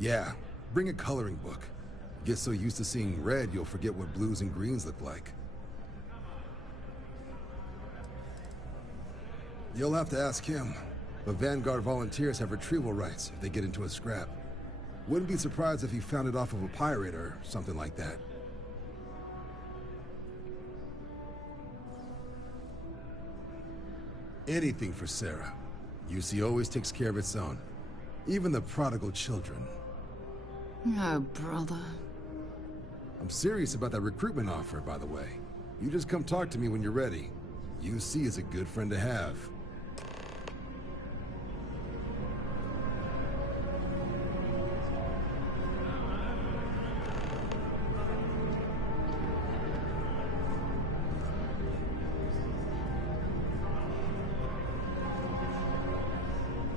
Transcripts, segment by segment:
Yeah, bring a coloring book. Get so used to seeing red, you'll forget what blues and greens look like. You'll have to ask him, but Vanguard volunteers have retrieval rights if they get into a scrap. Wouldn't be surprised if he found it off of a pirate or something like that. Anything for Sarah. UC always takes care of its own. Even the prodigal children. Oh, brother. I'm serious about that recruitment offer, by the way. You just come talk to me when you're ready. UC is a good friend to have.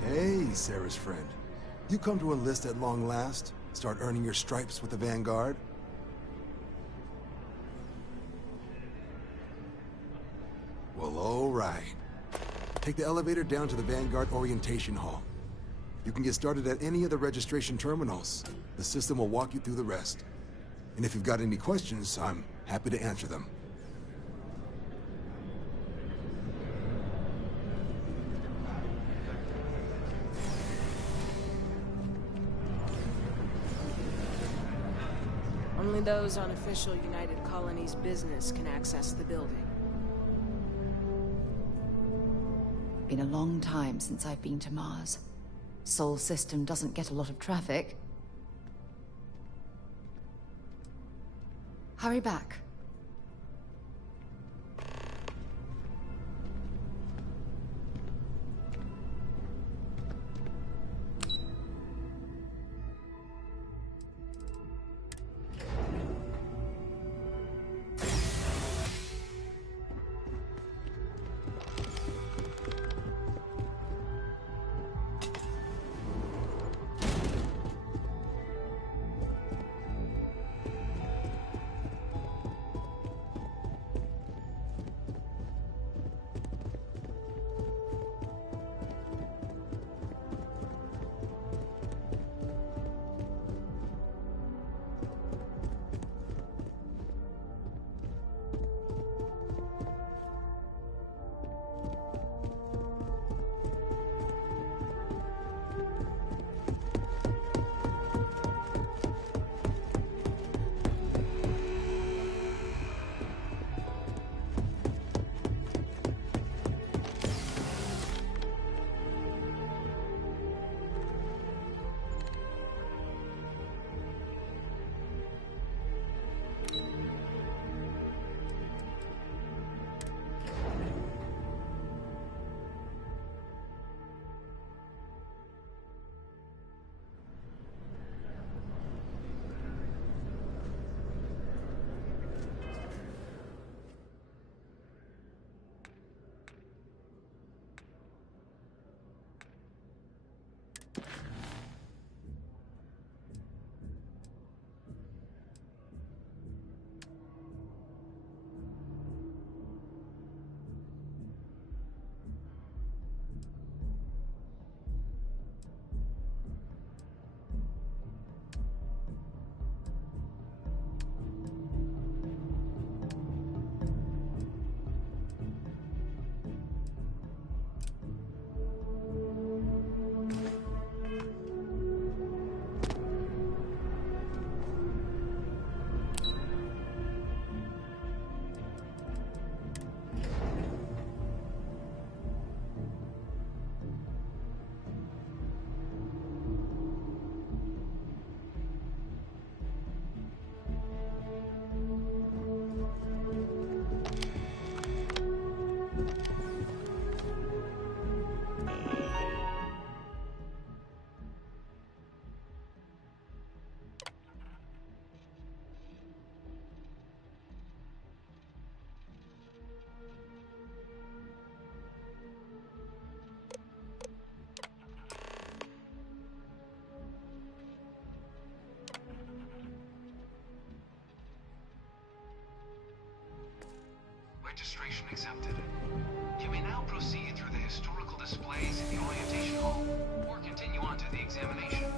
Hey, Sarah's friend. You come to enlist at long last? Start earning your stripes with the Vanguard? Well, all right. Take the elevator down to the Vanguard Orientation Hall. You can get started at any of the registration terminals. The system will walk you through the rest. And if you've got any questions, I'm happy to answer them. Only those on official United Colonies business can access the building. Been a long time since I've been to Mars. Sol system doesn't get a lot of traffic. Hurry back. Registration accepted. You may now proceed through the historical displays in the orientation hall, or continue on to the examination.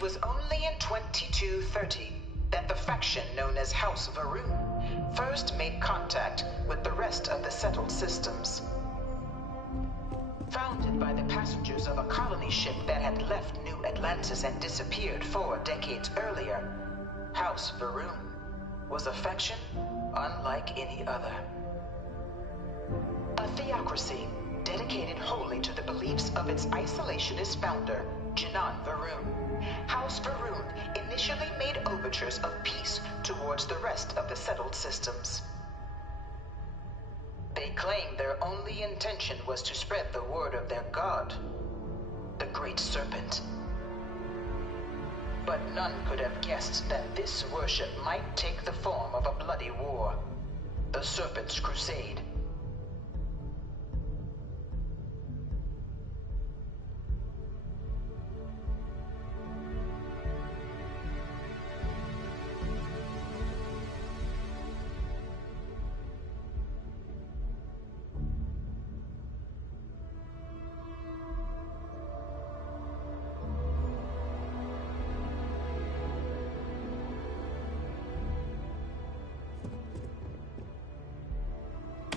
It was only in 2230 that the faction known as House Varun first made contact with the rest of the settled systems. Founded by the passengers of a colony ship that had left New Atlantis and disappeared 4 decades earlier, House Varun was a faction unlike any other. A theocracy dedicated wholly to the beliefs of its isolationist founder, Janan Varun. House Varun initially made overtures of peace towards the rest of the settled systems. They claimed their only intention was to spread the word of their god, the Great Serpent. But none could have guessed that this worship might take the form of a bloody war, the Serpent's Crusade.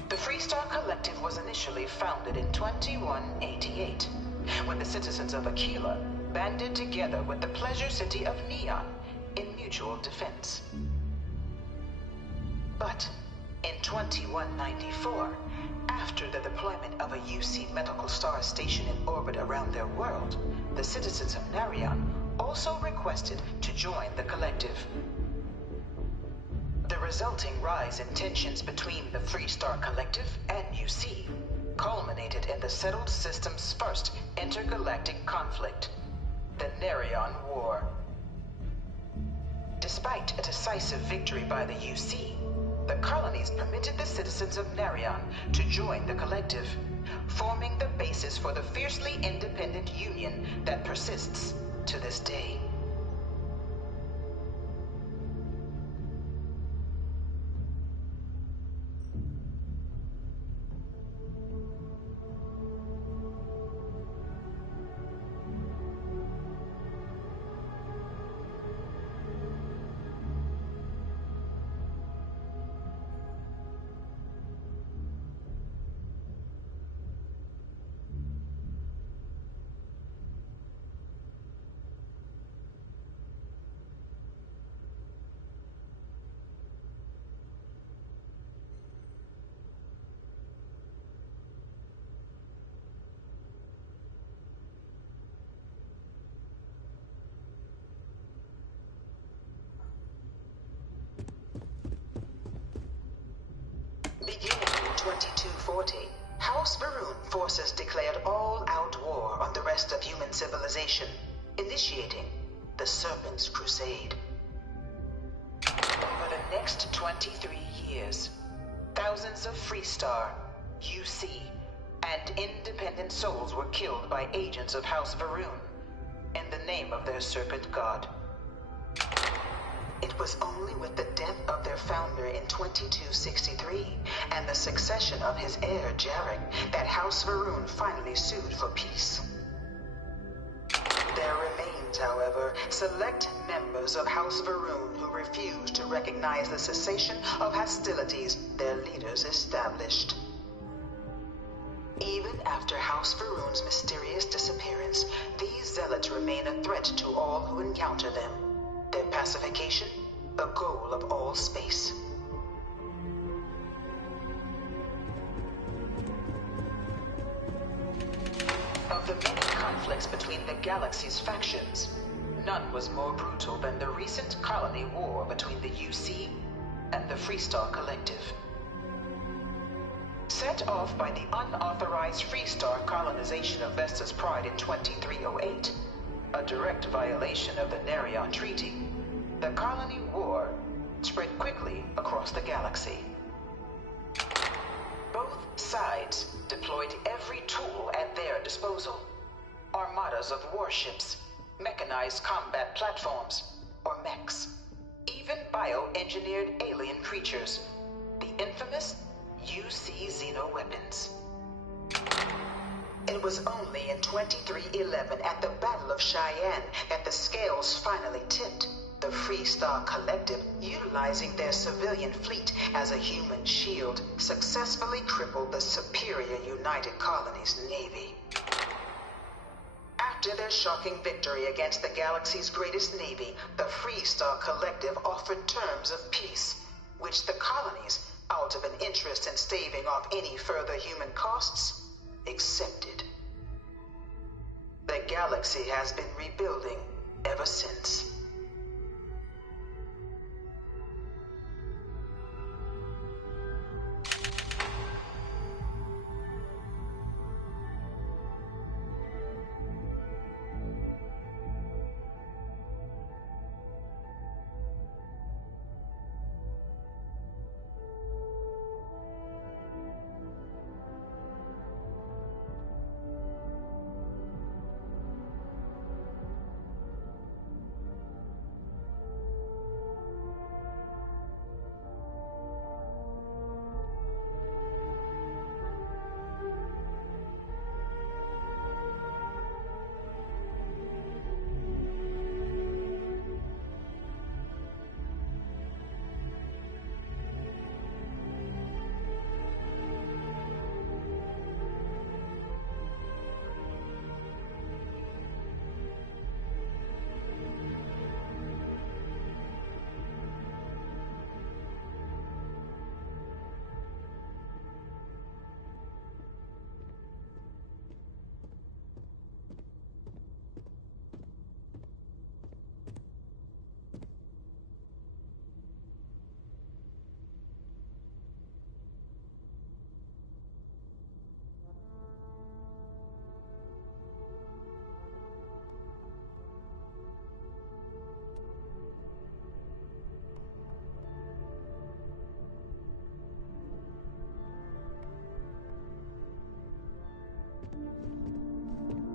The Freestar Collective was initially founded in 2188, when the citizens of Aquila banded together with the Pleasure City of Neon in mutual defense. But in 2194, after the deployment of a UC medical star station in orbit around their world, the citizens of Narion also requested to join the collective. The resulting rise in tensions between the Freestar Collective and UC culminated in the settled system's first intergalactic conflict, the Narion War. Despite a decisive victory by the UC, the colonies permitted the citizens of Narion to join the collective, forming the basis for the fiercely independent union that persists to this day. Beginning in 2240, House Varun forces declared all-out war on the rest of human civilization, initiating the Serpent's Crusade. Over the next 23 years, thousands of Freestar, UC, and independent souls were killed by agents of House Varun in the name of their serpent god. It was only with the death of their founder in 2263 and the succession of his heir, Jarek, that House Varun finally sued for peace. There remains, however, select members of House Varun who refuse to recognize the cessation of hostilities their leaders established. Even after House Varun's mysterious disappearance, these zealots remain a threat to all who encounter them. Their pacification, a goal of all space. Of the many conflicts between the galaxy's factions, none was more brutal than the recent colony war between the UC and the Freestar Collective. Set off by the unauthorized Freestar colonization of Vesta's Pride in 2308, a direct violation of the Narion Treaty, the colony war spread quickly across the galaxy. Both sides deployed every tool at their disposal. Armadas of warships, mechanized combat platforms, or mechs, even bioengineered alien creatures, the infamous UC xeno-weapons. It was only in 2311 at the Battle of Cheyenne that the scales Freestar Collective, utilizing their civilian fleet as a human shield, successfully crippled the superior United Colonies Navy. After their shocking victory against the galaxy's greatest navy, the Freestar Collective offered terms of peace, which the colonies, out of an interest in staving off any further human costs, accepted. The galaxy has been rebuilding ever since.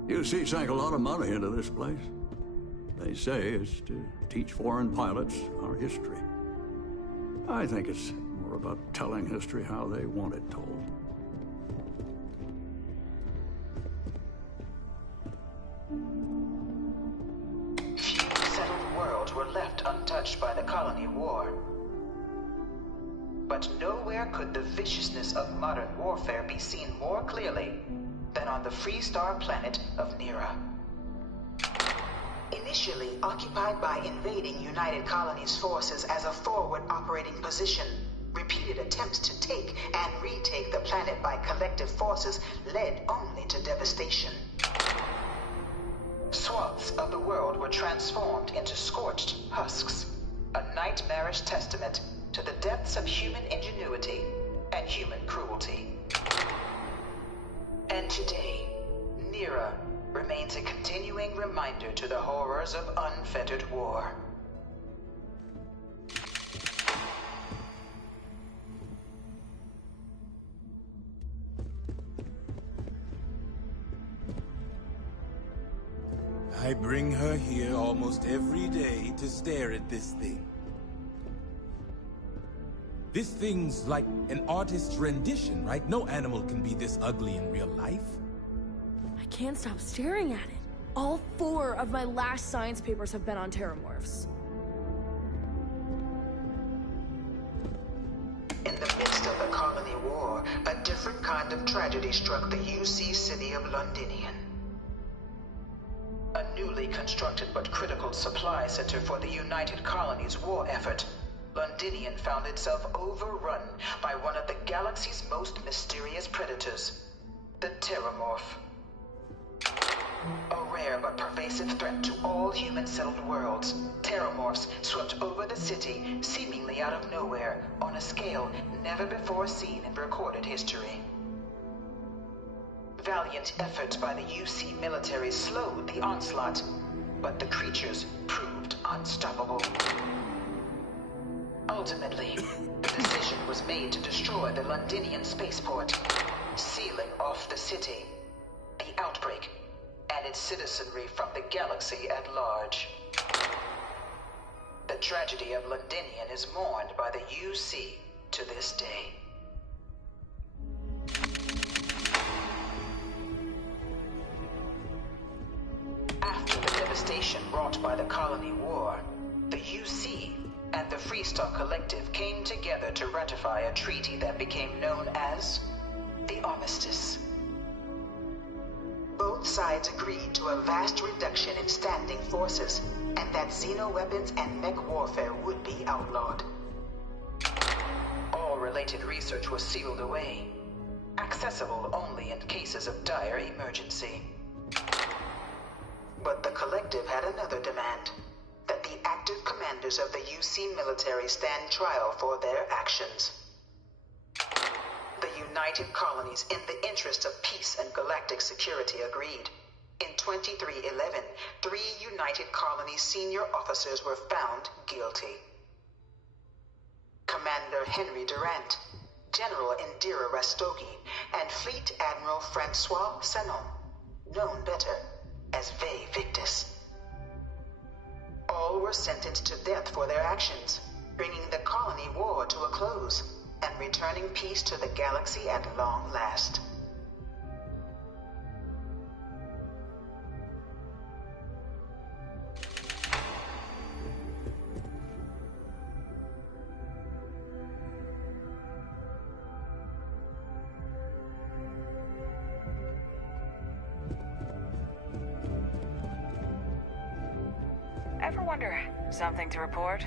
UC sank a lot of money into this place. They say it's to teach foreign pilots our history. I think it's more about telling history how they want it told. Few settled worlds were left untouched by the colony war. But nowhere could the viciousness of modern warfare be seen more clearly than on the Freestar planet of Nira. Initially occupied by invading United Colonies forces as a forward operating position, repeated attempts to take and retake the planet by collective forces led only to devastation. Swaths of the world were transformed into scorched husks, a nightmarish testament to the depths of human ingenuity and human cruelty. And today, Nira remains a continuing reminder to the horrors of unfettered war. I bring her here almost every day to stare at this thing. This thing's like an artist's rendition, right? No animal can be this ugly in real life. I can't stop staring at it. All 4 of my last science papers have been on terramorphs. In the midst of the colony war, a different kind of tragedy struck the UC city of Londinian. A newly constructed but critical supply center for the United Colonies war effort, Londinian found itself overrun by one of the galaxy's most mysterious predators, the Terramorph. A rare but pervasive threat to all human-settled worlds, Terramorphs swept over the city, seemingly out of nowhere, on a scale never before seen in recorded history. Valiant efforts by the UC military slowed the onslaught, but the creatures proved unstoppable. Ultimately, the decision was made to destroy the Londinian spaceport, sealing off the city, the outbreak, and its citizenry from the galaxy at large. The tragedy of Londinian is mourned by the UC to this day. After the devastation wrought by the colony war, the UC and the Freestar Collective came together to ratify a treaty that became known as the Armistice. Both sides agreed to a vast reduction in standing forces, and that xeno-weapons and mech warfare would be outlawed. All related research was sealed away, accessible only in cases of dire emergency. But the Collective had another demand, that the active commanders of the UC military stand trial for their actions. The United Colonies, in the interest of peace and galactic security, agreed. In 2311, 3 United Colonies senior officers were found guilty. Commander Henry Durant, General Indira Rastogi, and Fleet Admiral Francois Sanon, known better as Ve Victus. All were sentenced to death for their actions, bringing the colony war to a close and returning peace to the galaxy at long last. Ever wonder something to report?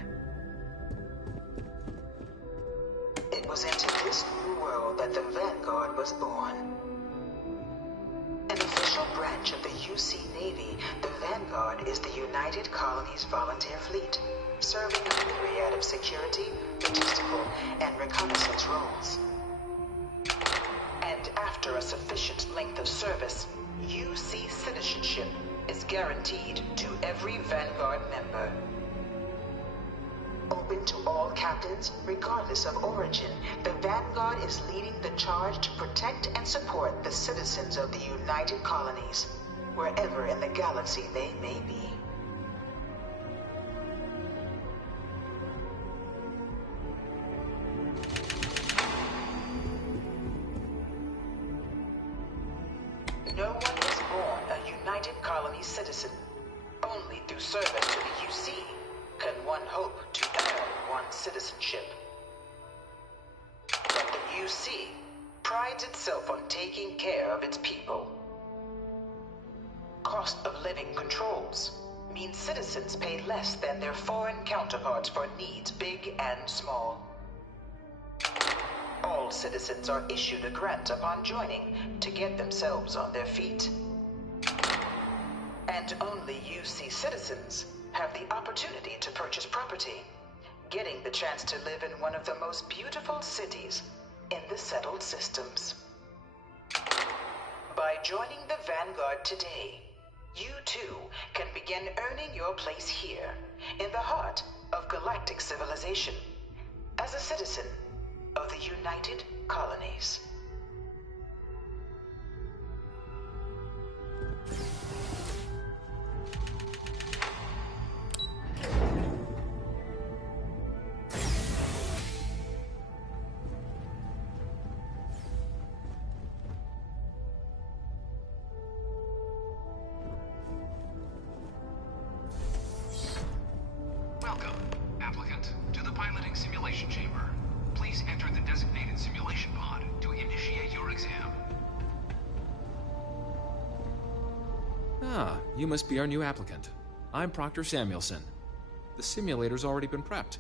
It was into this new world that the Vanguard was born. An official branch of the UC Navy, the Vanguard is the United Colonies Volunteer Fleet, serving a myriad of security, logistical, and reconnaissance roles. And after a sufficient length of service, UC citizenship is guaranteed to every Vanguard member. Open to all captains, regardless of origin, the Vanguard is leading the charge to protect and support the citizens of the United Colonies, wherever in the galaxy they may be. No one is born a United Colony citizen. Only through service to the UC can one hope to earn one's citizenship. But the UC prides itself on taking care of its people. Cost of living controls mean citizens pay less than their foreign counterparts for needs big and small. All citizens are issued a grant upon joining to get themselves on their feet. And only UC citizens have the opportunity to purchase property, getting the chance to live in one of the most beautiful cities in the settled systems. By joining the Vanguard today, you too can begin earning your place here, in the heart of galactic civilization, as a citizen of the United Colonies. Welcome, applicant, to the piloting simulation chamber. Please enter the designated simulation pod to initiate your exam. Ah, you must be our new applicant. I'm Proctor Samuelson. The simulator's already been prepped.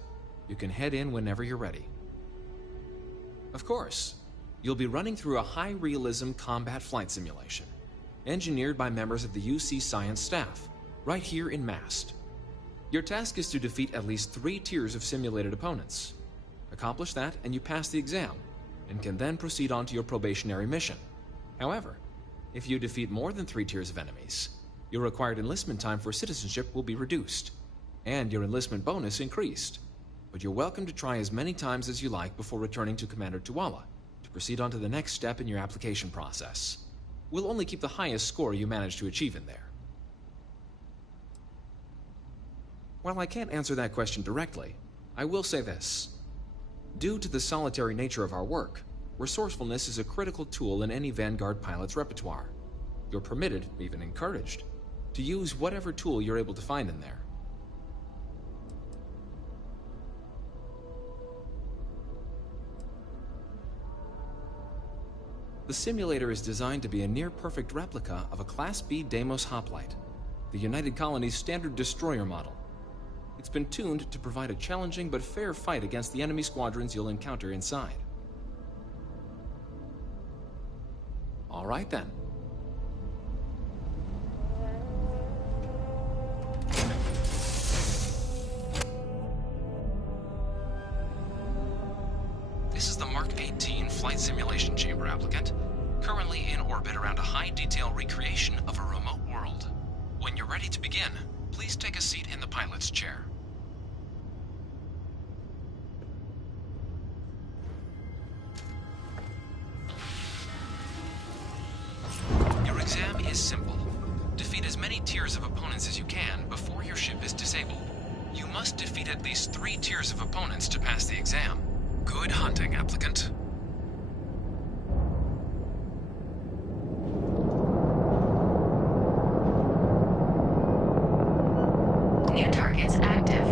You can head in whenever you're ready. Of course, you'll be running through a high-realism combat flight simulation, engineered by members of the UC science staff, right here in Mast. Your task is to defeat at least 3 tiers of simulated opponents. Accomplish that, and you pass the exam, and can then proceed on to your probationary mission. However, if you defeat more than 3 tiers of enemies, your required enlistment time for citizenship will be reduced, and your enlistment bonus increased. But you're welcome to try as many times as you like before returning to Commander Tuala to proceed on to the next step in your application process. We'll only keep the highest score you manage to achieve in there. While I can't answer that question directly, I will say this. Due to the solitary nature of our work, resourcefulness is a critical tool in any Vanguard pilot's repertoire. You're permitted, even encouraged, to use whatever tool you're able to find in there. The simulator is designed to be a near-perfect replica of a Class B Deimos hoplite, the United Colony's standard destroyer model. It's been tuned to provide a challenging but fair fight against the enemy squadrons you'll encounter inside. All right then. This is the Mark 18 Flight Simulation Chamber applicant, currently in orbit around a high-detail recreation of a remote world. When you're ready to begin, please take a seat in the pilot's chair. Your exam is simple. Defeat as many tiers of opponents as you can before your ship is disabled. You must defeat at least 3 tiers of opponents to pass the exam. Good hunting, applicant. New targets active.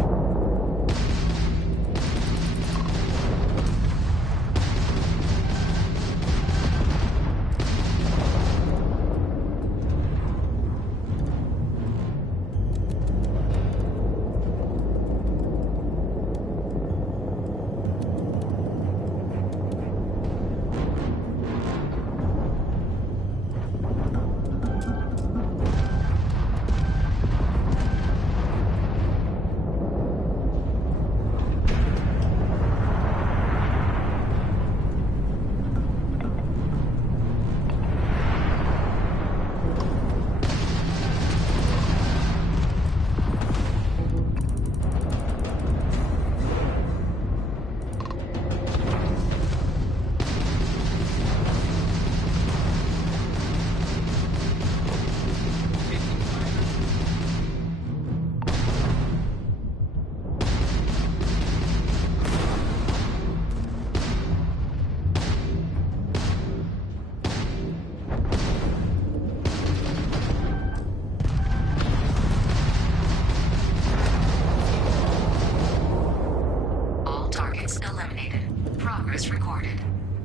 Recorded.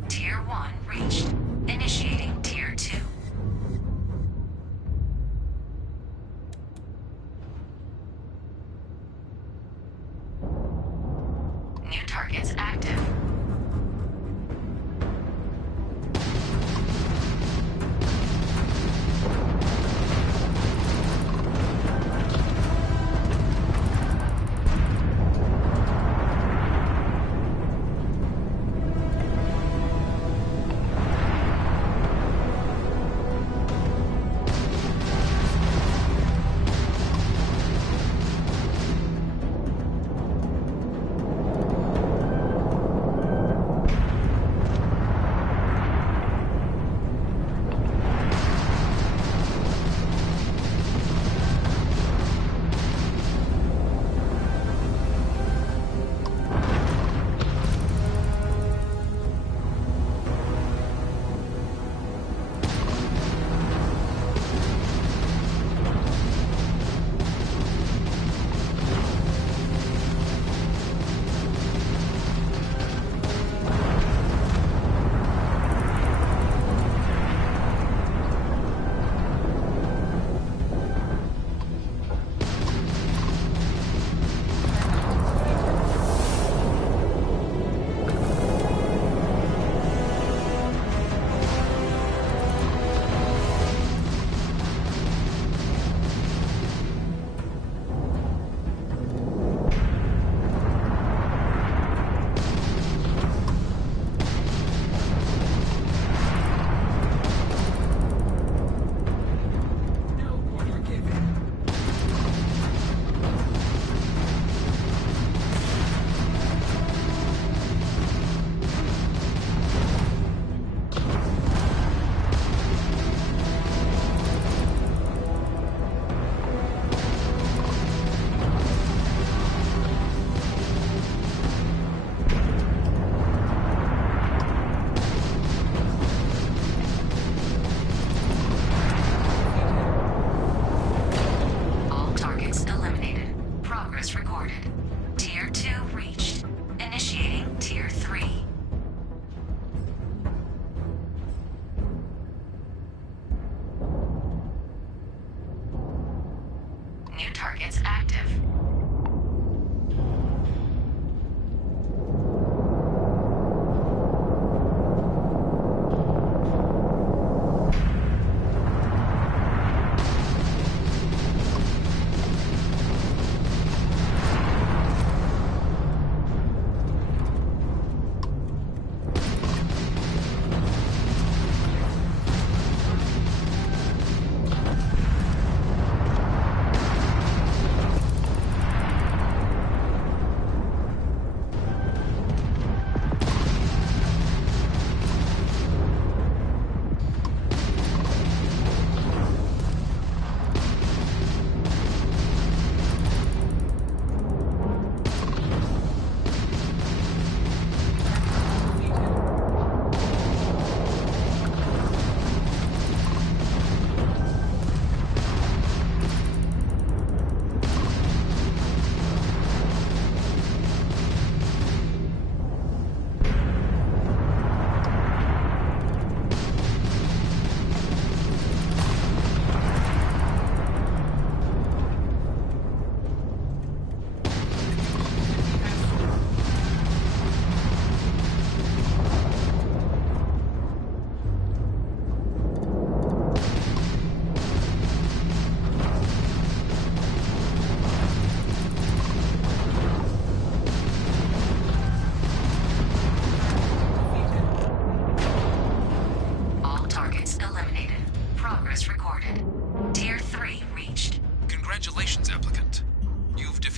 Tier 1 reached. Initiating Tier 2. New targets active.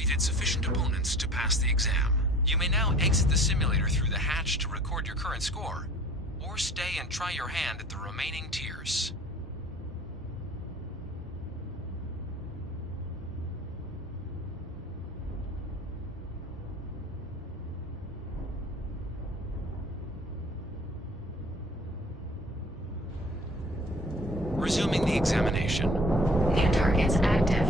defeated sufficient opponents to pass the exam. You may now exit the simulator through the hatch to record your current score, or stay and try your hand at the remaining tiers. Resuming the examination. New targets active.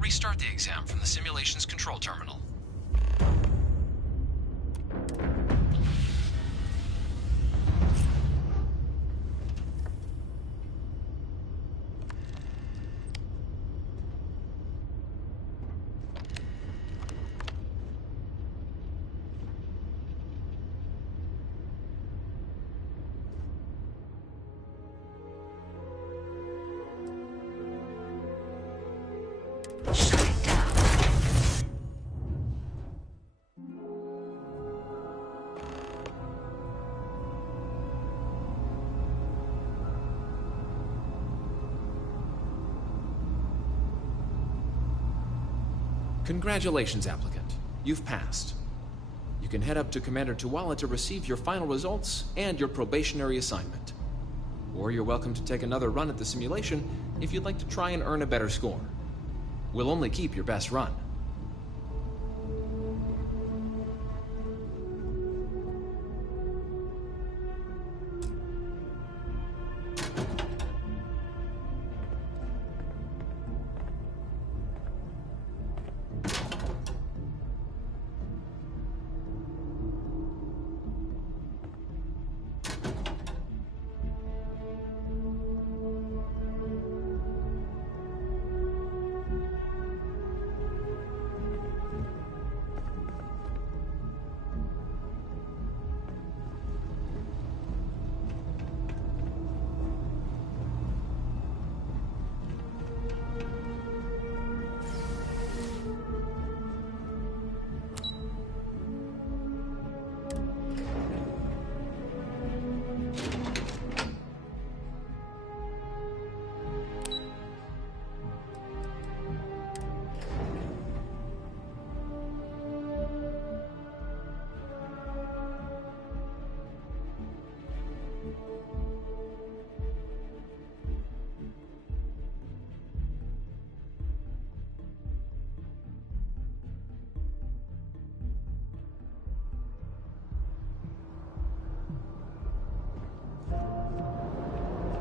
Restart the exam from the simulation's control terminal. Congratulations, applicant. You've passed. You can head up to Commander Tuwala to receive your final results and your probationary assignment. Or you're welcome to take another run at the simulation if you'd like to try and earn a better score. We'll only keep your best run.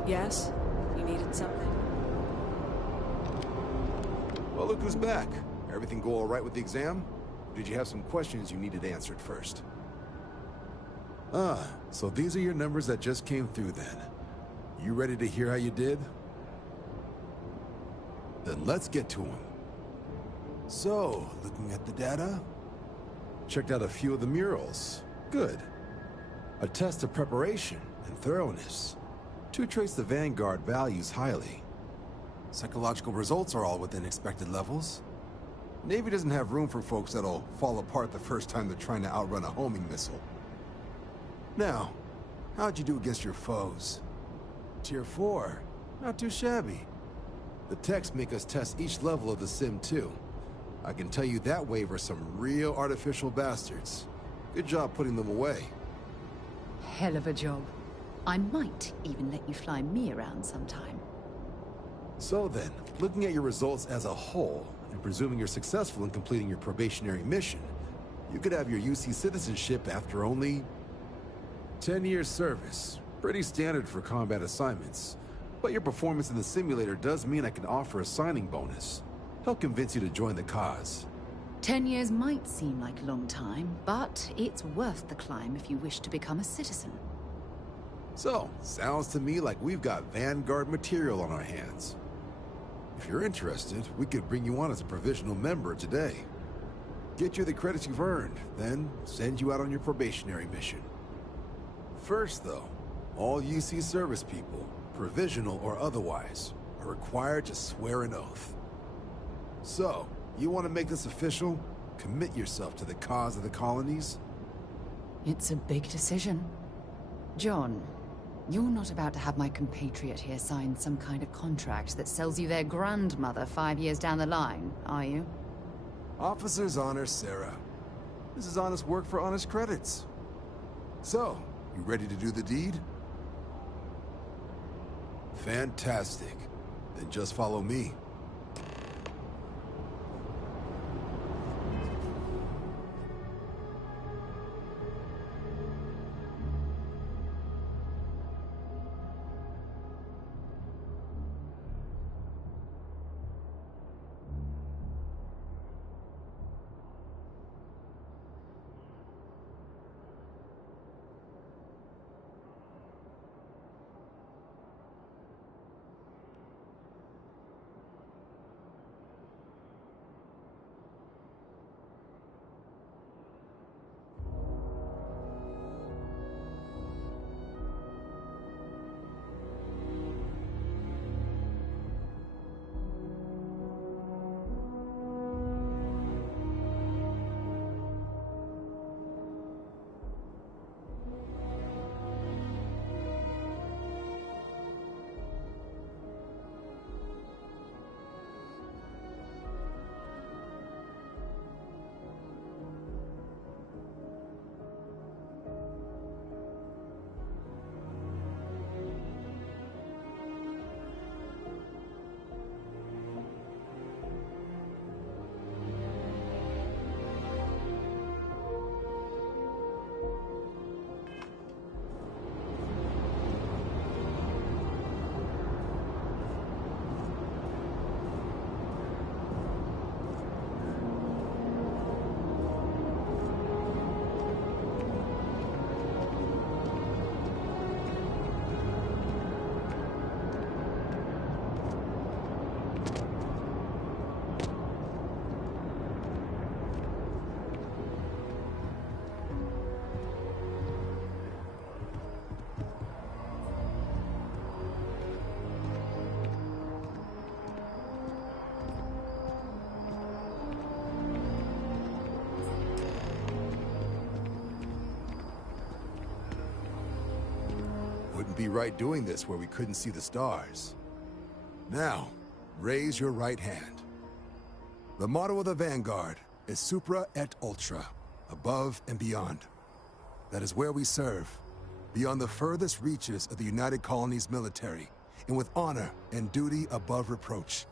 Yes? You needed something? Well, look who's back. Everything go all right with the exam? Did you have some questions you needed answered first? So these are your numbers that just came through then. You ready to hear how you did? Then let's get to them. So, looking at the data, checked out a few of the murals. Good. A test of preparation and thoroughness. To trace the Vanguard values highly. Psychological results are all within expected levels. Navy doesn't have room for folks that'll fall apart the first time they're trying to outrun a homing missile. Now, how'd you do against your foes? Tier 4, not too shabby. The techs make us test each level of the sim too. I can tell you that wave are some real artificial bastards. Good job putting them away. Hell of a job. I might even let you fly me around sometime. So then, looking at your results as a whole, and presuming you're successful in completing your probationary mission, you could have your UC citizenship after only 10 years service. Pretty standard for combat assignments. But your performance in the simulator does mean I can offer a signing bonus. Help convince you to join the cause. 10 years might seem like a long time, but it's worth the climb if you wish to become a citizen. So, sounds to me like we've got Vanguard material on our hands. If you're interested, we could bring you on as a provisional member today. Get you the credits you've earned, then send you out on your probationary mission. First, though, all UC service people, provisional or otherwise, are required to swear an oath. So, you want to make this official? Commit yourself to the cause of the colonies? It's a big decision. John, you're not about to have my compatriot here sign some kind of contract that sells you their grandmother 5 years down the line, are you? Officer's honor, Sarah. This is honest work for honest credits. So, you ready to do the deed? Fantastic. Then just follow me. Wouldn't be right doing this where we couldn't see the stars. Now, raise your right hand. The motto of the Vanguard is Supra et Ultra, above and beyond. That is where we serve, beyond the furthest reaches of the United Colonies military, and with honor and duty above reproach.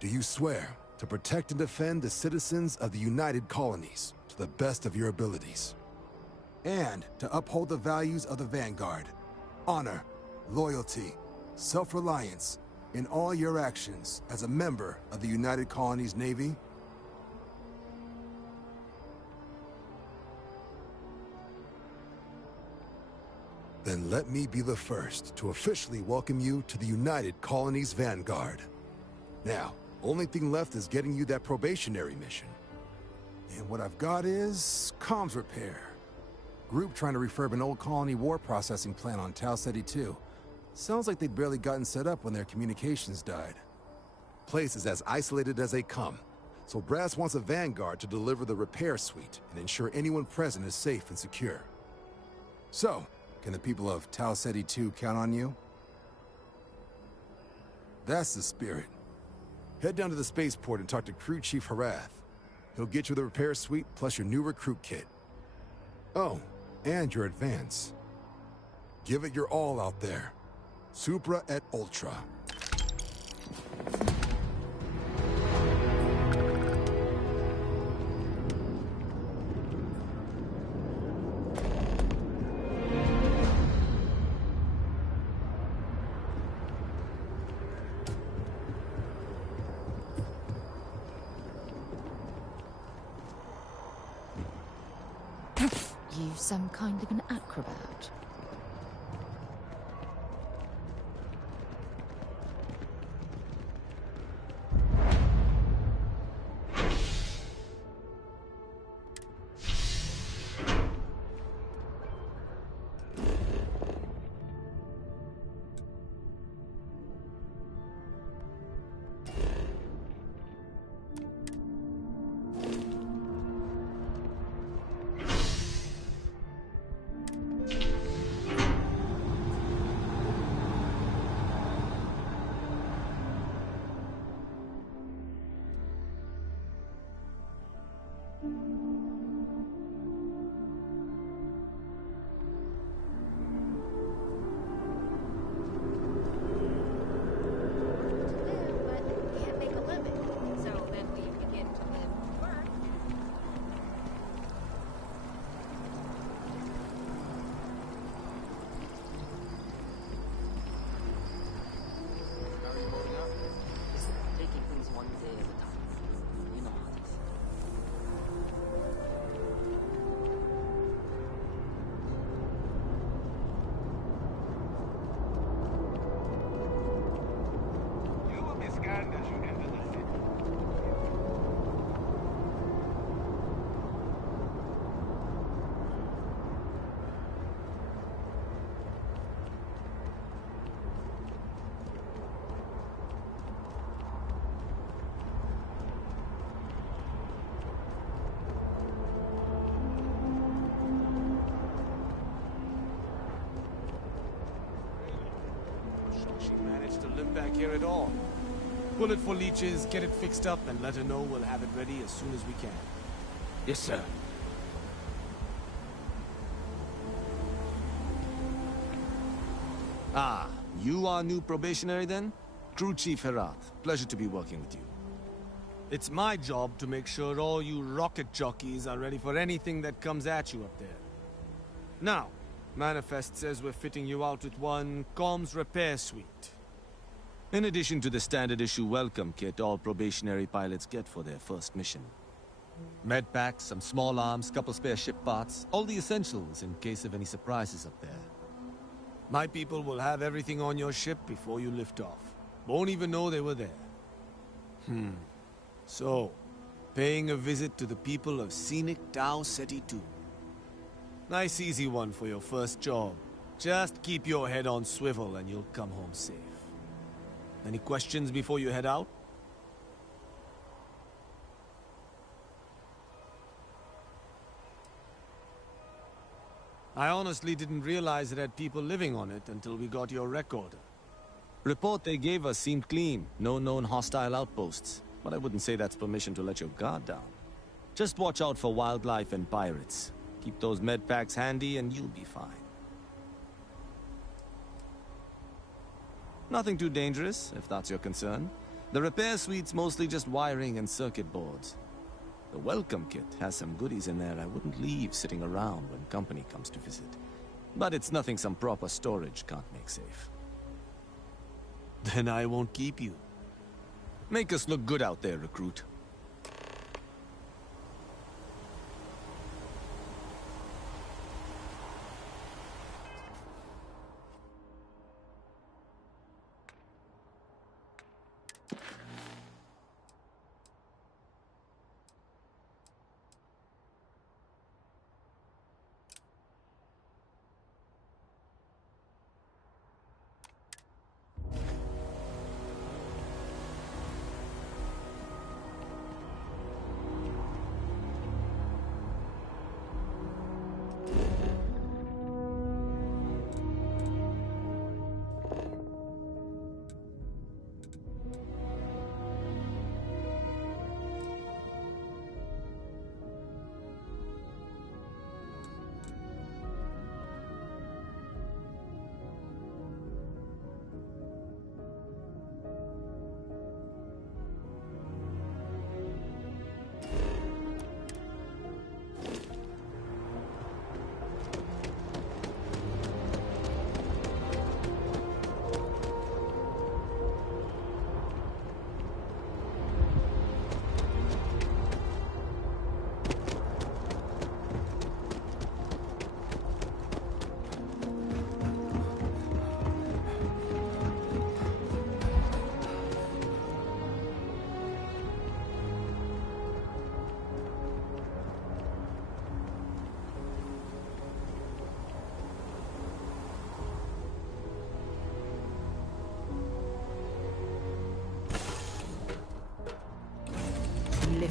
Do you swear to protect and defend the citizens of the United Colonies to the best of your abilities? And to uphold the values of the Vanguard, honor, loyalty, self-reliance in all your actions as a member of the United Colonies Navy? Then let me be the first to officially welcome you to the United Colonies Vanguard. Now, only thing left is getting you that probationary mission. And what I've got is comms repair. Group trying to refurb an old colony war processing plant on Tau Ceti 2. Sounds like they'd barely gotten set up when their communications died. Place is as isolated as they come, so Brass wants a Vanguard to deliver the repair suite and ensure anyone present is safe and secure. So, can the people of Tau Ceti 2 count on you? That's the spirit. Head down to the spaceport and talk to Crew Chief Harath. He'll get you the repair suite plus your new recruit kit. Oh, and your advance. Give it your all out there. Supra et Ultra. You some kind of an acrobat? Back here at all. Pull it for leeches, get it fixed up, and let her know we'll have it ready as soon as we can. Yes, sir. Ah, you are new probationary then? Crew Chief Herath. Pleasure to be working with you. It's my job to make sure all you rocket jockeys are ready for anything that comes at you up there. Now, Manifest says we're fitting you out with one comms repair suite. In addition to the standard issue welcome kit all probationary pilots get for their first mission. Med packs, some small arms, couple spare ship parts, all the essentials in case of any surprises up there. My people will have everything on your ship before you lift off. Won't even know they were there. So, paying a visit to the people of scenic Tau Ceti 2. Nice easy one for your first job. Just keep your head on swivel and you'll come home safe. Any questions before you head out? I honestly didn't realize it had people living on it until we got your recorder. Report they gave us seemed clean, no known hostile outposts. But I wouldn't say that's permission to let your guard down. Just watch out for wildlife and pirates. Keep those med packs handy and you'll be fine. Nothing too dangerous, if that's your concern. The repair suite's mostly just wiring and circuit boards. The welcome kit has some goodies in there I wouldn't leave sitting around when company comes to visit. But it's nothing some proper storage can't make safe. Then I won't keep you. Make us look good out there, recruit.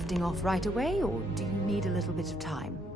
drafting off right away, or do you need a little bit of time?